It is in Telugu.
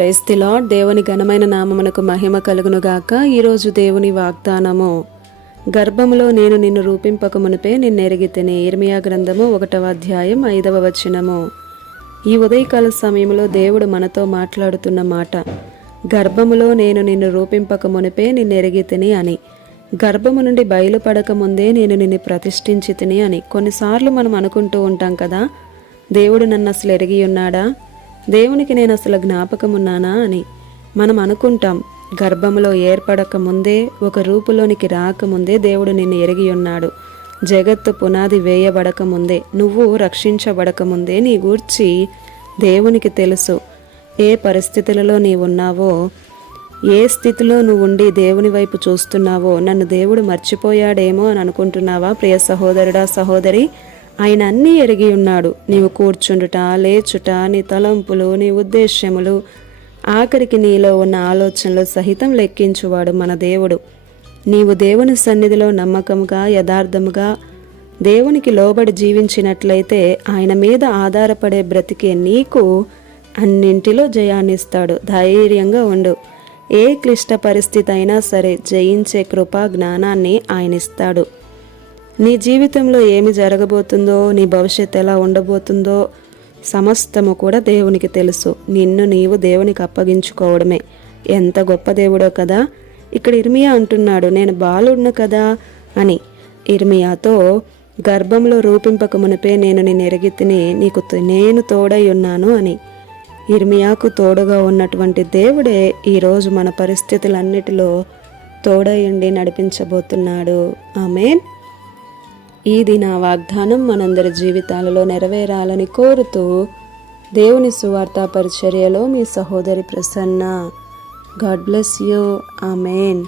Praise the lord. దేవుని ఘనమైన నామమునకు మహిమ కలుగునుగాక. ఈరోజు దేవుని వాగ్దానము, గర్భములో నేను నిన్ను రూపింపక మునిపే నిన్నెరిగితిని. ఇర్మియా గ్రంథము 1వ అధ్యాయం 5వ వచనము. ఈ ఉదయకాల సమయంలో దేవుడు మనతో మాట్లాడుతున్న మాట, గర్భములో నేను నిన్ను రూపింపక మునిపే నిన్నెరిగితిని అని. గర్భము నుండి బయలుపడక ముందే నేను నిన్ను ప్రతిష్ఠించి తిని అని. కొన్నిసార్లు మనం అనుకుంటూ ఉంటాం కదా, దేవుడు నన్ను అసలు ఎరిగి ఉన్నాడా, దేవునికి నేను అసలు జ్ఞాపకమున్నానా అని మనం అనుకుంటాం. గర్భంలో ఏర్పడక ముందే, ఒక రూపులోనికి రాకముందే దేవుడు నిన్ను ఎరిగి ఉన్నాడు. జగత్తు పునాది వేయబడక ముందే, నువ్వు రక్షించబడక ముందే నీ గూర్చి దేవునికి తెలుసు. ఏ పరిస్థితులలో నీవున్నావో, ఏ స్థితిలో నువ్వు ఉండి దేవుని వైపు చూస్తున్నావో, నన్ను దేవుడు మర్చిపోయాడేమో అని అనుకుంటున్నావా? ప్రియ సహోదరుడా, సహోదరి, ఆయన అన్నీ ఎరిగి ఉన్నాడు. నీవు కూర్చుండుట, లేచుట, నీ తలంపులు, నీ ఉద్దేశ్యములు, ఆఖరికి నీలో ఉన్న ఆలోచనలు సహితం లెక్కించువాడు మన దేవుడు. నీవు దేవుని సన్నిధిలో నమ్మకముగా, యథార్థముగా దేవునికి లోబడి జీవించినట్లయితే, ఆయన మీద ఆధారపడే బ్రతికే నీకు అన్నింటిలో జయాన్నిస్తాడు. ధైర్యంగా ఉండు. ఏ క్లిష్ట పరిస్థితి అయినా సరే జయించే కృపా జ్ఞానాన్ని ఆయన ఇస్తాడు. నీ జీవితంలో ఏమి జరగబోతుందో, నీ భవిష్యత్తు ఎలా ఉండబోతుందో సమస్తము కూడా దేవునికి తెలుసు. నిన్ను నీవు దేవునికి అప్పగించుకోవడమే. ఎంత గొప్ప దేవుడో కదా. ఇక్కడ ఇర్మియా అంటున్నాడు, నేను బాలుడును కదా అని. ఇర్మియాతో గర్భంలో రూపింపక మునిపే నేను నిన్ను ఎరిగితిని, నీకు నేను తోడై ఉన్నాను అని. ఇర్మియాకు తోడుగా ఉన్నటువంటి దేవుడే ఈరోజు మన పరిస్థితులన్నిటిలో తోడై ఉండి నడిపించబోతున్నాడు. ఆమేన్. ఈ దిన వాగ్దానం మనందరి జీవితాలలో నెరవేరాలని కోరుతూ, దేవుని సువార్త పరిచర్యలో మీ సహోదరి Prasanna. God bless you. Amen.